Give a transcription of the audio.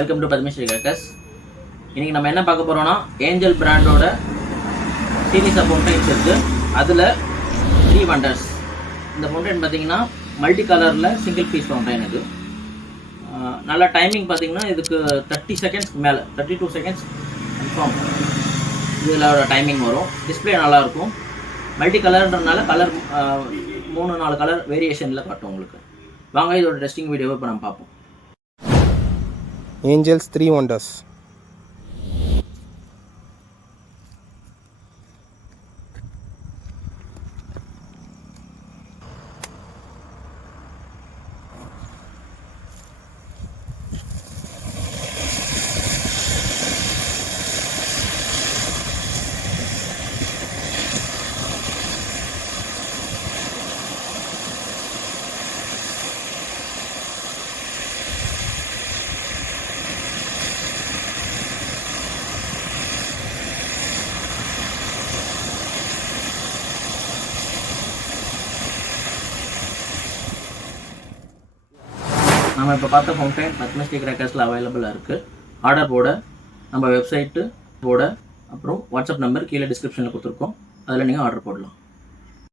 Welcome to Padmashri crackers. இன்றைக்கி நம்ம என்ன பார்க்க போகிறோம்னா, ஏஞ்சல் பிராண்டோட சீரீஸ் ஆஃப் ஃபவுண்டைன்ஸ் இருக்குது. அதில் 3 வண்டர்ஸ். இந்த ஃபவுண்டைன் பார்த்தீங்கன்னா மல்டி கலரில் சிங்கிள் பீஸ் ஃபவுண்டைன். இது நல்ல டைமிங் பார்த்தீங்கன்னா இதுக்கு 30 செகண்ட்ஸ்க்கு மேலே 32 செகண்ட்ஸ் கன்ஃபார்ம் இதில் டைமிங் வரும். டிஸ்பிளே நல்லாயிருக்கும். மல்டி கலர்ன்றதுனால கலர் 3-4 கலர் வேரியேஷனில் காட்டும் உங்களுக்கு. வாங்க இதோட டெஸ்டிங் வீடியோவை இப்போ நம்ம பார்ப்போம். Angels 3 Wonders. நம்ம இப்போ பார்த்த ஃபவுண்டைன் பத்மஸ்ரீ கிராக்கர்ஸில் அவைலபிளாக இருக்குது. ஆர்டர் போட நம்ம வெப்சைட்டு போட அப்புறம் வாட்ஸ்அப் நம்பர் கீழே டிஸ்கிரிப்ஷனில் கொடுத்துருக்கோம். அதில் நீங்கள் ஆர்டர் போடலாம்.